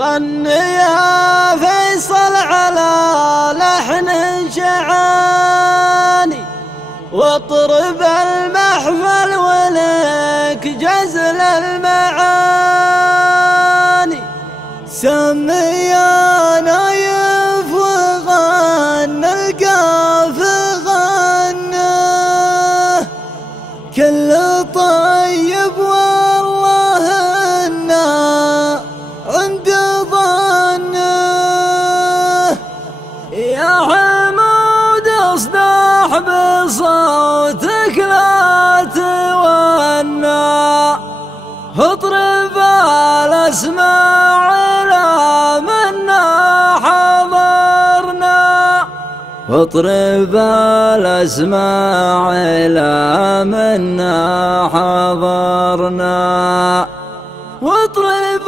غني يا فيصل على لحن شعاني، واطرب المحفل ولك جزل المعاني. سمي يا نايف وغنى القاف غنى، كل طيب والله إنا عند ظنه. يا حمود اصدح بصوتك لا تونى، اطرب الاسماع لا منا حضرنا، اطرب الاسماع لا منا حضرنا، واطرب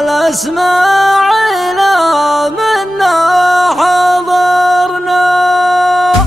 الاسماع لا منا حضرنا.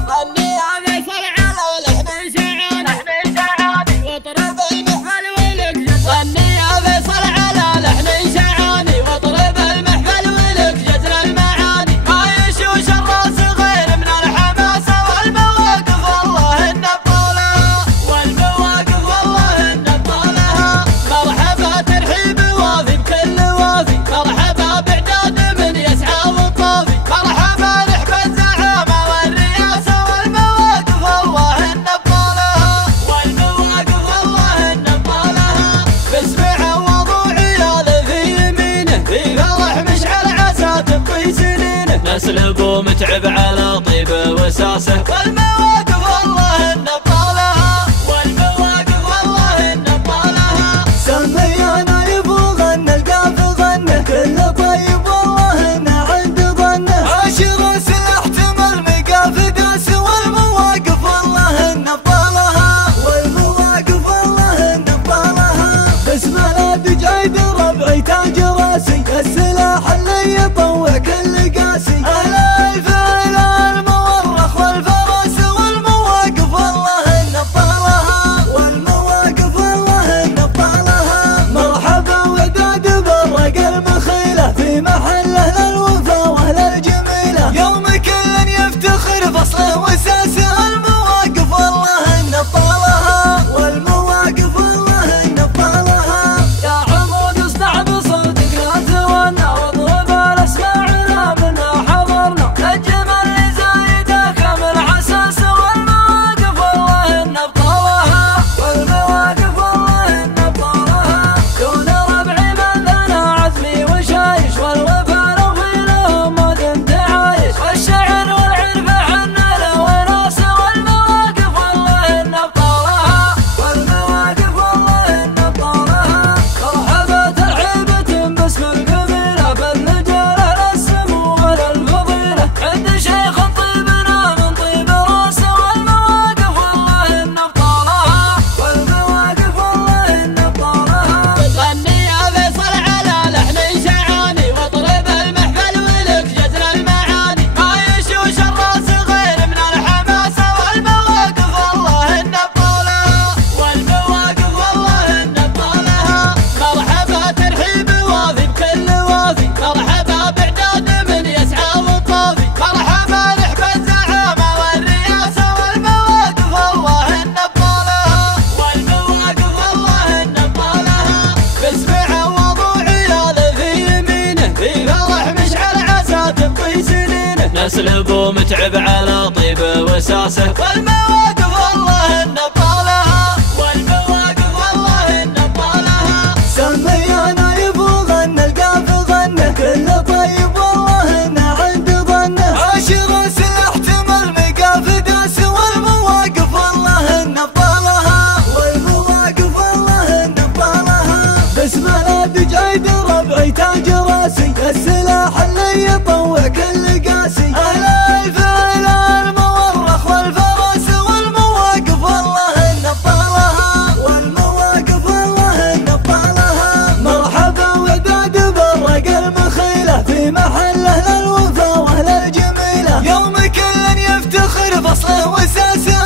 غني يا فيصل على لحن شعاني، واطرب المحفل ولك جزل. غني يا فيصل على لحن شعاني، واطرب المحفل ولك جزل المعاني. ما يشوش الراس غير من الحماسه والمواقف والله ان بطولها، والمواقف والله ان بطولها. مرحبا ترحيب وافي بكل وافي، مرحبا باعداد من يسعى والطافي، مرحبا رحب الزعامه والرئاسه والمواقف والله ان بطولها، والمواقف والله ان بطولها. باسمع وضوعي هذا في يمينه، في فرح مشعل عسى تبقي سنينه. نسلب ومتعب على طيبه وساسه، والمواقف والله ان بطولها، والمواقف والله ان بطولها. سمي يا نايف وغنى القاف غنى، كل طيب والله إنا عند ظنه. عاشر سلاح احتمل مقاف داس، والمواقف والله إن بطالها، والمواقف والله إن بطالها. باسم الادج عيد ربعي تاج راسي، السلاح اللي يطوع كل قاسي. الايف الى المورخ والفرس، والمواقف والله إن بطالها، والمواقف والله إن بطالها. مرحبا وداد برق المخيله، في محله للوفا واهل الجميله. يوم كل يفتخر فصله وساسه، المواقف والله إن بطالها، والمواقف والله إن بطالها. يا حمود اصدع بصوتك لا تونى، واضرب الاسماع لا منا حضرنا. نجم اللي زايده كامل حساسه، والمواقف والله ان بطولها، والمواقف والله ان بطولها. كون ربعي من ذنا عزمي وشايش، والوفا لو في لهم ما دمت عايش. والشعر والعرف حنا له وناسه، والمواقف والله ان بطولها، والمواقف والله ان بطولها. مرحبا ترحيبة باسم القبيلة، بالرجال السمو والفضيلة. عند شيخ طيبنا من طيب راسه، والمواقف والله ان بطولها، والمواقف والله ان بطولها. غني يا فيصل على لحن شعاني، واطرب المحفل ولك جزل المعاني. ما يشوش الراس غير من الحماسه والمواقف والله ان بطولها، والمواقف والله ان بطولها. مرحبا ترحيب وافي بكل وافي، مرحبا باعداد من يسعى والطافي، مرحبا رحب الزعامه والرئاسه والمواقف والله ان بطولها، والمواقف والله ان بطولها. باسمع وضوعي هذا في يمينه، في فرح مشعل عسى تبقي سنينه. نسلب ومتعب على طيبه وساسه، والمواقف والله ان بطولها، والمواقف والله ان بطولها. سمي يا نايف وغنى القاف غنى، كل طيب والله إنا عند ظنه. عاشر سلاح احتمل مقاف داس، والمواقف والله إن بطالها، والمواقف والله إن بطالها. باسم الادج عيد ربعي تاج راسي، السلاح اللي يطوع كل قاسي. الايف الى المورخ والفرس، والمواقف والله إن بطالها، والمواقف والله إن بطالها. مرحبا وداد برق المخيله، في محله للوفا واهل الجميله. يوم كل يفتخر فصله وساسه،